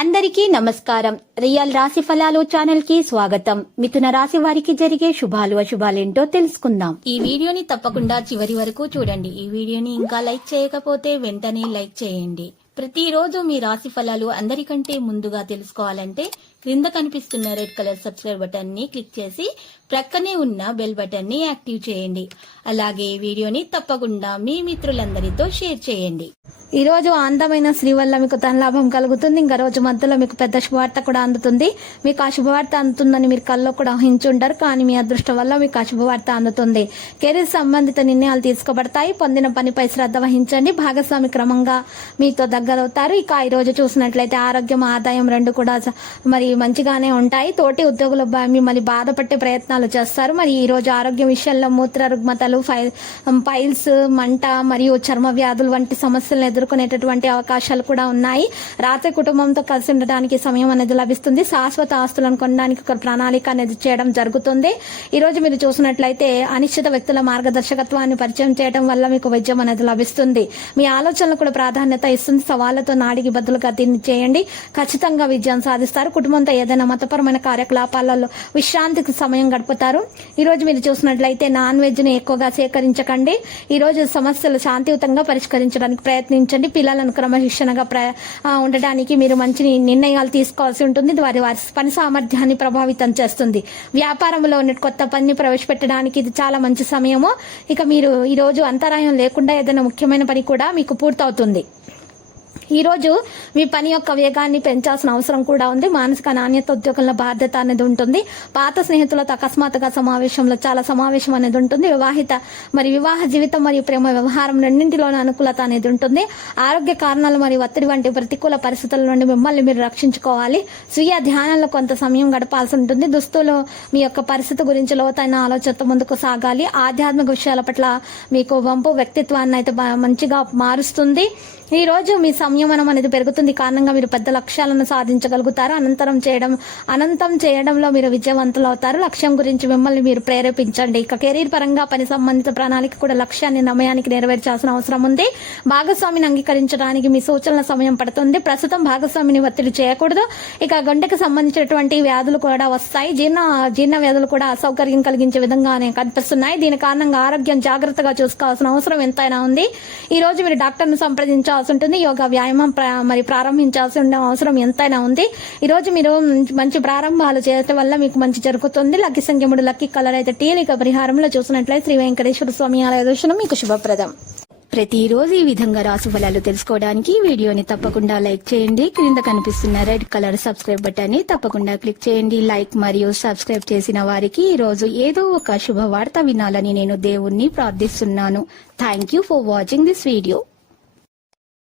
అందరికీ నమస్కారం. రియల్ రాశి ఫలాలు ఛానల్ కి స్వాగతం. మిథున రాశి వారికి జరిగే శుభాలు అశుభాలేంటో తెలుసుకుందాం. ఈ వీడియోని తప్పకుండా చివరి వరకు చూడండి. ఈ వీడియోని ఇంకా లైక్ చేయకపోతే వెంటనే లైక్ చేయండి. ప్రతిరోజు మీ రాశి ఫలాలు అందరికంటే ముందుగా తెలుసుకోవాలంటే క్రింద కనిపిస్తున్న రెడ్ కలర్ సబ్స్క్రైబ్ బటన్ ని క్లిక్ చేసి ప్రక్కనే ఉన్న బెల్ బటన్ ని యాక్టివ్ చేయండి. అలాగే వీడియోని తప్పకుండా మీ మిత్రులందరితో షేర్ చేయండి. ఈ రోజు అందమైన స్త్రీ వల్ల మీకు ధనలాభం కలుగుతుంది. ఇంకా రోజు మధ్యలో మీకు పెద్ద శుభవార్త కూడా అందుతుంది. మీకు ఆ శుభవార్త అందుతుందని మీరు కల్లో కూడా ఊహించుంటారు, కానీ మీ అదృష్టం వల్ల మీకు ఆ శుభవార్త అందుతుంది. కెరీర్ సంబంధిత నిర్ణయాలు తీసుకోబడతాయి. పొందిన పనిపై శ్రద్ధ వహించండి. భాగస్వామి క్రమంగా మీతో దగ్గరవుతారు. ఇక ఈ రోజు చూసినట్లయితే ఆరోగ్యం, ఆదాయం రెండు కూడా మరి మంచిగానే ఉంటాయి. తోటి ఉద్యోగులు మిమ్మల్ని బాధపట్టే ప్రయత్నాలు చేస్తారు. మరి ఈ రోజు ఆరోగ్య విషయంలో మూత్ర రుగ్మతలు, పైల్స్, మంట మరియు చర్మ వ్యాధులు వంటి సమస్యలను ఎదుర్కొనేటటువంటి అవకాశాలు కూడా ఉన్నాయి. రాత్రి కుటుంబంతో కలిసి ఉండడానికి సమయం అనేది లభిస్తుంది. శాశ్వత ఆస్తులను కొనడానికి ఒక ప్రణాళిక అనేది చేయడం జరుగుతుంది. ఈ రోజు మీరు చూసినట్లయితే అనిశ్చిత వ్యక్తుల మార్గదర్శకత్వాన్ని పరిచయం చేయడం వల్ల మీకు విజయం అనేది లభిస్తుంది. మీ ఆలోచనలు కూడా ప్రాధాన్యత ఇస్తుంది. సవాళ్లతో నాడికి బదులుగా దీన్ని చేయండి. ఖచ్చితంగా విజయం సాధిస్తారు. కుటుంబంతో ఏదైనా మతపరమైన కార్యకలాపాలలో విశ్రాంతికి సమయం గడుపుతారు. ఈ రోజు మీరు చూసినట్లయితే నాన్ వెజ్ ని ఎక్కువగా సేకరించకండి. ఈ రోజు సమస్యలు శాంతియుతంగా పరిష్కరించడానికి ప్రయత్నించండి. పిల్లలను క్రమశిక్షణగా ఉండడానికి మీరు మంచి నిర్ణయాలు తీసుకోవాల్సి ఉంటుంది. వారి పని సామర్థ్యాన్ని ప్రభావితం చేస్తుంది. వ్యాపారంలో కొత్త పనిని ప్రవేశపెట్టడానికి ఇది చాలా మంచి సమయము. ఇక మీరు ఈ రోజు అంతరాయం లేకుండా ఏదైనా ముఖ్యమైన పని కూడా మీకు పూర్తవుతుంది. ఈ రోజు మీ పని యొక్క వేగాన్ని పెంచాల్సిన అవసరం కూడా ఉంది. మానసిక నాణ్యత, ఉద్యోగంలో బాధ్యత అనేది ఉంటుంది. పాత స్నేహితులతో అకస్మాత్తుగా సమావేశంలో చాలా సమావేశం అనేది ఉంటుంది. వివాహ జీవితం మరియు ప్రేమ వ్యవహారం రెండింటిలోనూ అనుకూలత అనేది ఉంటుంది. ఆరోగ్య కారణాలు మరియు ఒత్తిడి వంటి ప్రతికూల పరిస్థితుల నుండి మిమ్మల్ని మీరు రక్షించుకోవాలి. స్వీయ ధ్యానంలో కొంత సమయం గడపాల్సి ఉంటుంది. దుస్తులు మీ యొక్క పరిస్థితి గురించి లోతైన ఆలోచనతో ముందుకు సాగాలి. ఆధ్యాత్మిక విషయాల పట్ల మీకు వంపు వ్యక్తిత్వాన్ని అయితే మంచిగా మారుస్తుంది. ఈ రోజు మీ సంయమనం అనేది పెరుగుతుంది. కారణంగా మీరు పెద్ద లక్ష్యాలను సాధించగలుగుతారు. అనంతం చేయడంలో మీరు విజయవంతులు అవుతారు. లక్ష్యం గురించి మిమ్మల్ని మీరు ప్రేరేపించండి. ఇక కెరీర్ పరంగా పని సంబంధిత ప్రణాళిక కూడా లక్ష్యాన్ని సమయానికి నెరవేర్చాల్సిన అవసరం ఉంది. భాగస్వామిని అంగీకరించడానికి మీ సూచనల సమయం పడుతుంది. ప్రస్తుతం భాగస్వామిని ఒత్తిడి చేయకూడదు. ఇక గంటకు సంబంధించినటువంటి వ్యాధులు కూడా వస్తాయి. జీర్ణ వ్యాధులు కూడా అసౌకర్యం కలిగించే విధంగానే కనిపిస్తున్నాయి. దీని కారణంగా ఆరోగ్యం జాగ్రత్తగా చూసుకోవాల్సిన అవసరం ఎంతైనా ఉంది. ఈ రోజు మీరు డాక్టర్ను సంప్రదించాల్సి ఉంటుంది. యోగా, వ్యాయామం ప్రారంభించాల్సి ఉండే అవసరం ఎంతైనా ఉంది. ఈ రోజు మీరు మంచి ప్రారంభాలు చేయడం వల్ల మీకు మంచి జరుగుతుంది. లక్కీ సంఖ్య 3, లక్కీ కలర్ అయితే టీల్. ఇక పరిహారంలో చూసినట్లయితే శ్రీ వెంకటేశ్వర స్వామి ఆలయ దర్శనం మీకు శుభప్రదం. ప్రతిరోజు ఈ విధంగా రాశి ఫలాలు తెలుసుకోవడానికి వీడియోని తప్పకుండా లైక్ చేయండి. క్రింద కనిపిస్తున్న రెడ్ కలర్ సబ్స్క్రైబ్ బటన్ ని తప్పకుండా క్లిక్ చేయండి. లైక్ మరియు సబ్స్క్రైబ్ చేసిన వారికి ఈ రోజు ఏదో ఒక శుభవార్త వినాలని నేను దేవుణ్ణి ప్రార్థిస్తున్నాను. Thank you for watching this video.